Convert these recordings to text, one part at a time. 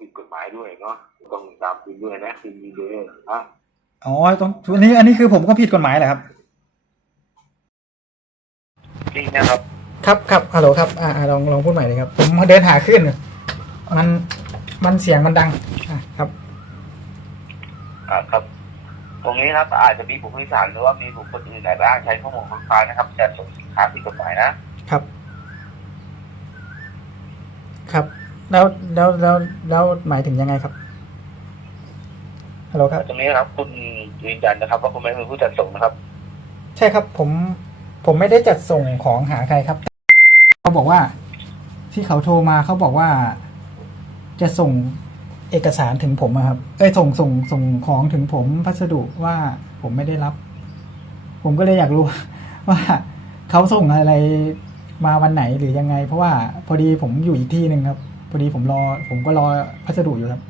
ผิดกฎหมายด้วยเนาะต้องตามคุณด้วยนะคุณมีเดย์นะอ๋อตรงอันนี้อันนี้คือผมก็ผิดกฎหมายเหรอครับ จริงนะครับ ครับครับฮัลโหลครับอ่าอ่าลองลองพูดใหม่เลยครับ ผมเดินหาขึ้น มันมันเสียงมันดังอะครับ อ่าครับ ตรงนี้นะครับอาจจะมีบุคคลที่สามหรือว่ามีบุคคลอื่นแอบอ้างใช้ข้อมูลของลูกค้านะครับจะส่งสินค้าผิดกฎหมายนะครับ ครับ แล้วแล้วแล้วแล้วหมายถึงยังไงครับฮัลโหลครับ ตรงนี้นะครับ คุณยืนยันนะครับ ว่าคุณไม่เป็นผู้จัดส่งนะครับ ใช่ครับ ผม ผมไม่ได้จัดส่งของหาใครครับเขาบอกว่า ที่เขาโทรมาเขาบอกว่า จะส่งเอกสารถึงผมอะครับ เอ้ยส่งส่งส่งของถึงผมพัสดุว่าผมไม่ได้รับ ผมก็เลยอยากรู้ว่าเขาส่งอะไรมาวันไหนหรือยังไง เพราะว่าพอดีผมอยู่อีกที่หนึ่งครับ พอดีผมรอ ผมก็รอพัสดุอยู่ครับ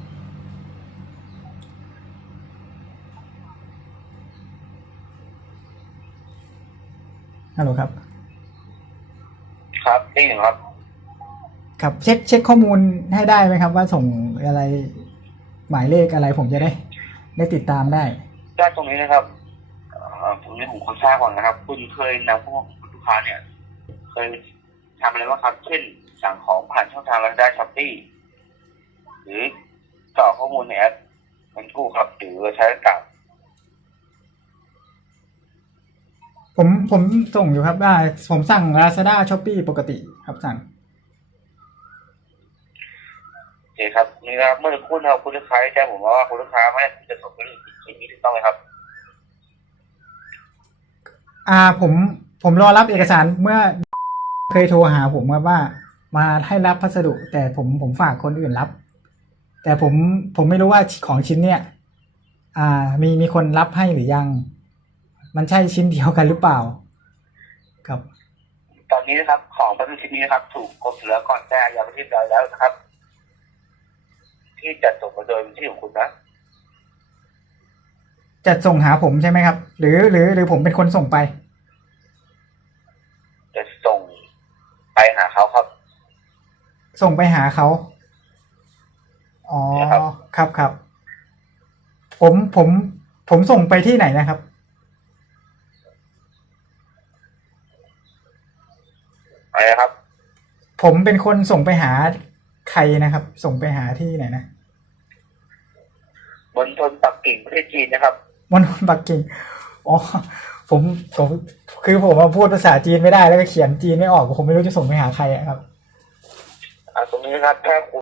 ฮัลโหลครับ ครับที่หนึ่งครับ ครับ เช็คเช็คข้อมูลให้ได้ไหมครับ ว่าส่งอะไรหมายเลขอะไรผมจะได้ ได้ติดตามได้ด้านตรงนี้นะครับเอ่อผมนี่ผมขอทราบก่อนนะครับ คุณเคยนำพวกลูกค้าเนี่ย เคยทำอะไรบ้างครับ เช่น สั่งของผ่านช่องทาง Lazada Shopee หรือต่อข้อมูลในแอปเงินกู้ครับหรือใช้กับผมผมส่งอยู่ครับได้ผมสั่ง Lazada Shopee ปกติครับสั่งโอเคครับนี่นะครับเมื่อสักครู่นะครับคุณลูกค้าได้แจ้งผมว่าคุณลูกค้าไม่ได้จะส่งเป็นชิ้นนี้ถูกต้องไหมครับ อ่าผมผมรอรับเอกสารเมื่อเคยโทรหาผมว่าว่า มาให้รับพัสดุ แต่ผมผมฝากคนอื่นรับ แต่ผมผมไม่รู้ว่าของชิ้นเนี้ยอ่ามีมีคนรับให้หรือยัง มันใช่ชิ้นเดียวกันหรือเปล่าครับ ตอนนี้นะครับ ของพัสดุชิ้นนี้นะครับ ถูกกรมศุลกากรแจ้งอายัดไปที่เรียบร้อยแล้วนะครับ ที่จัดส่งมาโดยเป็นที่ของคุณนะจะส่งหาผมใช่ไหมครับ หรือหรือหรือผมเป็นคนส่งไป จะส่งไปหาเขาครับ ส่งไปหาเขา อ๋อครับ ครับครับ ผมผม ผมส่งไปที่ไหนนะครับ อะไรนะครับ ผมเป็นคนส่งไปหาใครนะครับ ส่งไปหาที่ไหนนะมณฑลปักกิ่งประเทศจีนนะครับ มณฑลปักกิ่ง อ๋อ ผมผมคือผมมาพูดภาษาจีนไม่ได้แล้วก็เขียนจีนไม่ออกผมไม่รู้จะส่งไปหาใครอะครับ อ่า